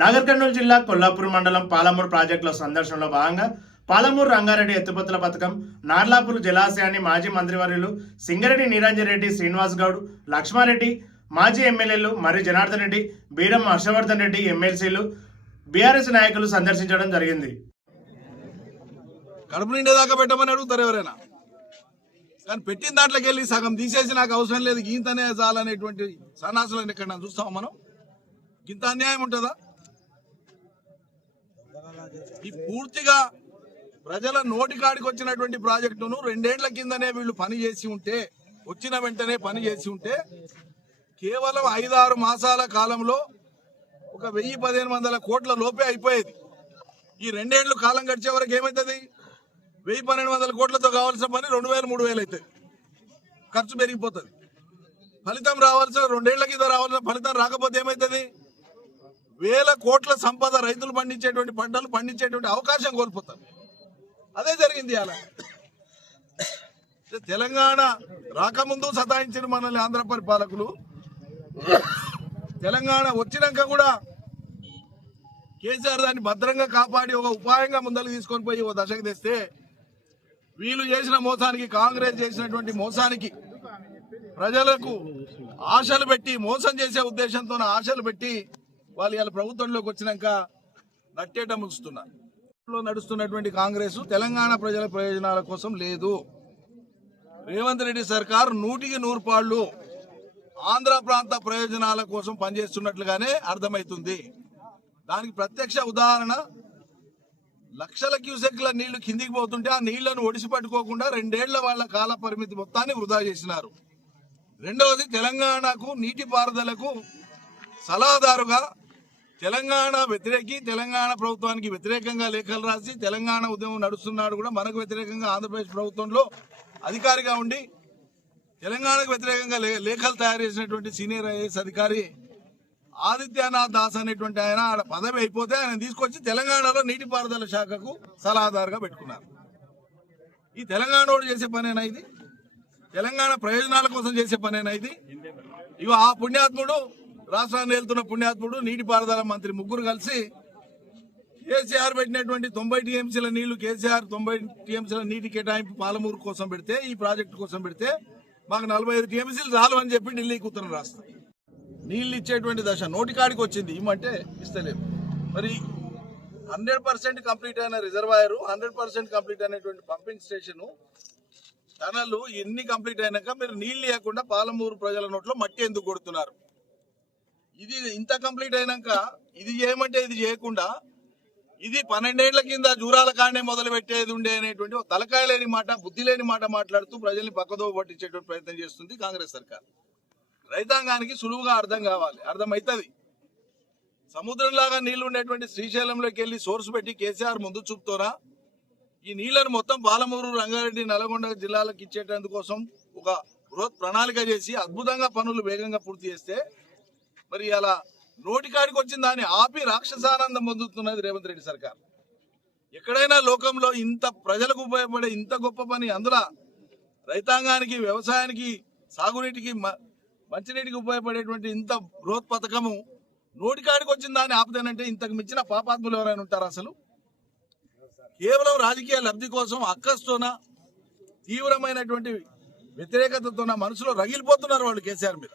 నాగర్ కర్నూలు జిల్లా కొల్లాపూర్ మండలం పాలమూరు ప్రాజెక్టుల సందర్శనలో భాగంగా పాలమూరు రంగారెడ్డి ఎత్తిపోతల పథకం, నార్లాపూర్ జలాశయాన్ని మాజీ మంత్రివర్యులు సింగరెడ్డి నిరంజన్ రెడ్డి, శ్రీనివాస్ గౌడ్, లక్ష్మారెడ్డి, మాజీ ఎమ్మెల్యేలు మర్రి జనార్దన్ రెడ్డి, బీరం హర్షవర్ధన్ రెడ్డి, ఎమ్మెల్సీలు, బీఆర్ఎస్ నాయకులు సందర్శించడం జరిగింది. కడుపు నిండేదాకా పెట్టమని అడుగుతారు ఎవరైనా, కానీ పెట్టిన దాంట్లోకి వెళ్ళి సగం తీసేసి నాకు అవసరం లేదు గీంతనే చాలనేటువంటి సన్నాసులను ఎక్కడ చూస్తాం మనం. ఇంత అన్యాయం ఉంటుందా? ఈ పూర్తిగా ప్రజల నోటికాడికి వచ్చినటువంటి ప్రాజెక్టును 2 ఏళ్ల కిందనే వీళ్ళు పని చేసి ఉంటే, వచ్చిన వెంటనే పని చేసి ఉంటే కేవలం 5-6 మాసాల కాలంలో ఒక 1000-1500 కోట్ల లోపే అయిపోయేది. ఈ 2 ఏళ్లు కాలం గడిచే వరకు ఏమవుతుంది? 1000-1200 కోట్లతో కావాల్సిన పని 2000-3000 అవుతుంది. ఖర్చు పెరిగిపోతుంది. ఫలితం రావాల్సిన 2 ఏళ్ల కింద రావాల్సిన ఫలితం రాకపోతే ఏమవుతుంది? 1000 కోట్ల సంపద రైతులు పండించేటువంటి పంటలు పండించేటువంటి అవకాశం కోల్పోతారు. అదే జరిగింది. అలా తెలంగాణ రాకముందు సతాయించిన మనల్ని ఆంధ్ర పరిపాలకులు, తెలంగాణ వచ్చినాక కూడా కేసీఆర్ దాన్ని భద్రంగా కాపాడి ఒక ఉపాయంగా ముందరకు తీసుకొని పోయి ఓ దశకు తెస్తే, వీళ్ళు చేసిన మోసానికి, కాంగ్రెస్ చేసినటువంటి మోసానికి ప్రజలకు ఆశలు పెట్టి, మోసం చేసే ఉద్దేశంతో ఆశలు పెట్టి వాళ్ళు ఇలా ప్రభుత్వంలోకి వచ్చినాక నట్టేట ముగుస్తున్నారు. నడుస్తున్నటువంటి కాంగ్రెస్ తెలంగాణ ప్రజల ప్రయోజనాల కోసం లేదు. రేవంత్ రెడ్డి సర్కార్ 100కి 100 ఆంధ్ర ప్రాంత ప్రయోజనాల కోసం పనిచేస్తున్నట్లుగానే అర్థమవుతుంది. దానికి ప్రత్యక్ష ఉదాహరణ, లక్షల క్యూసెక్ల నీళ్లు కిందికి పోతుంటే ఆ నీళ్లను ఒడిసి పట్టుకోకుండా 2 ఏళ్ల వాళ్ళ కాల పరిమితి మొత్తాన్ని వృధా చేసినారు. రెండవది, తెలంగాణకు నీటిపారుదలకు సలహాదారుగా తెలంగాణ వ్యతిరేకి, తెలంగాణ ప్రభుత్వానికి వ్యతిరేకంగా లేఖలు రాసి, తెలంగాణ ఉద్యమం నడుస్తున్నాడు కూడా మనకు వ్యతిరేకంగా ఆంధ్రప్రదేశ్ ప్రభుత్వంలో అధికారిగా ఉండి తెలంగాణకు వ్యతిరేకంగా లేఖలు తయారు చేసినటువంటి సీనియర్ ఐఏఎస్ అధికారి ఆదిత్యనాథ్ దాస్ అనేటువంటి ఆయన పదవి అయిపోతే ఆయన తీసుకొచ్చి తెలంగాణలో నీటిపారుదల శాఖకు సలహాదారుగా పెట్టుకున్నారు. ఈ తెలంగాణ చేసే పనేనా ఇది? తెలంగాణ ప్రయోజనాల కోసం చేసే పనేనా ఇది? ఇవి ఆ పుణ్యాత్ముడు, రాష్ట్రాన్ని వెళ్తున్న పుణ్యాత్ముడు, నీటిపారుదల మంత్రి, ముగ్గురు కలిసి కేసీఆర్ పెట్టినటువంటి 90 టీఎంసీల నీళ్లు, కేసీఆర్ 90 టీఎంసీల నీటి కేటాయింపు పాలమూరు కోసం పెడితే, ఈ ప్రాజెక్టు కోసం పెడితే మాకు 45 టీఎంసీలు చాలు అని చెప్పి ఢిల్లీకి ఉత్తరం రాస్తారు. నీళ్లు ఇచ్చేటువంటి దశ నోటికాడికి వచ్చింది, ఇమ్మంటే ఇస్తలేము. మరి 100% కంప్లీట్ అయిన రిజర్వాయర్, 100% కంప్లీట్ అయినటువంటి పంపింగ్ స్టేషన్, టనల్ ఎన్ని కంప్లీట్ అయినాక మీరు నీళ్లు లేకుండా పాలమూరు ప్రజల నోట్లో మట్టి ఎందుకు కొడుతున్నారు? ఇది ఇంత కంప్లీట్ అయినాక ఇది చేయమంటే ఇది చేయకుండా, ఇది 12 ఏళ్ల కింద జూరాల కాండే మొదలు పెట్టేది ఉండే అనేటువంటి తలకాయ లేని మాట, బుద్ధి లేని మాట మాట్లాడుతూ ప్రజల్ని పక్కదో పట్టించేటువంటి ప్రయత్నం చేస్తుంది కాంగ్రెస్ సర్కార్. రైతాంగానికి సులువుగా అర్థం కావాలి, అర్థమవుతుంది. సముద్రంలాగా నీళ్లు ఉండేటువంటి శ్రీశైలంలోకి వెళ్ళి సోర్స్ పెట్టి కేసీఆర్ ముందు చూపుతోనా ఈ నీళ్లను మొత్తం పాలమూరు, రంగారెడ్డి, నల్గొండ జిల్లాలకు ఇచ్చేటందుకోసం ఒక బృహత్ ప్రణాళిక చేసి అద్భుతంగా పనులు వేగంగా పూర్తి చేస్తే, మరి అలా నోటికాడికి వచ్చిన దాన్ని ఆపి రాక్షసానందం పొందుతున్నది రేవంత్ రెడ్డి సర్కార్. ఎక్కడైనా లోకంలో ఇంత ప్రజలకు ఉపయోగపడే ఇంత గొప్ప పని, అందులో రైతాంగానికి, వ్యవసాయానికి, సాగునీటికి, మంచినీటికి ఉపయోగపడేటువంటి ఇంత బృహత్ పథకము నోటికాడికి వచ్చిన దాన్ని ఆపుతానంటే ఇంతకు మించిన పాపాత్ములు ఎవరైనా ఉంటారు? అసలు కేవలం రాజకీయ లబ్ధి కోసం అక్కస్తోన, తీవ్రమైనటువంటి వ్యతిరేకతతోన మనసులో రగిలిపోతున్నారు వాళ్ళు కేసీఆర్ మీద.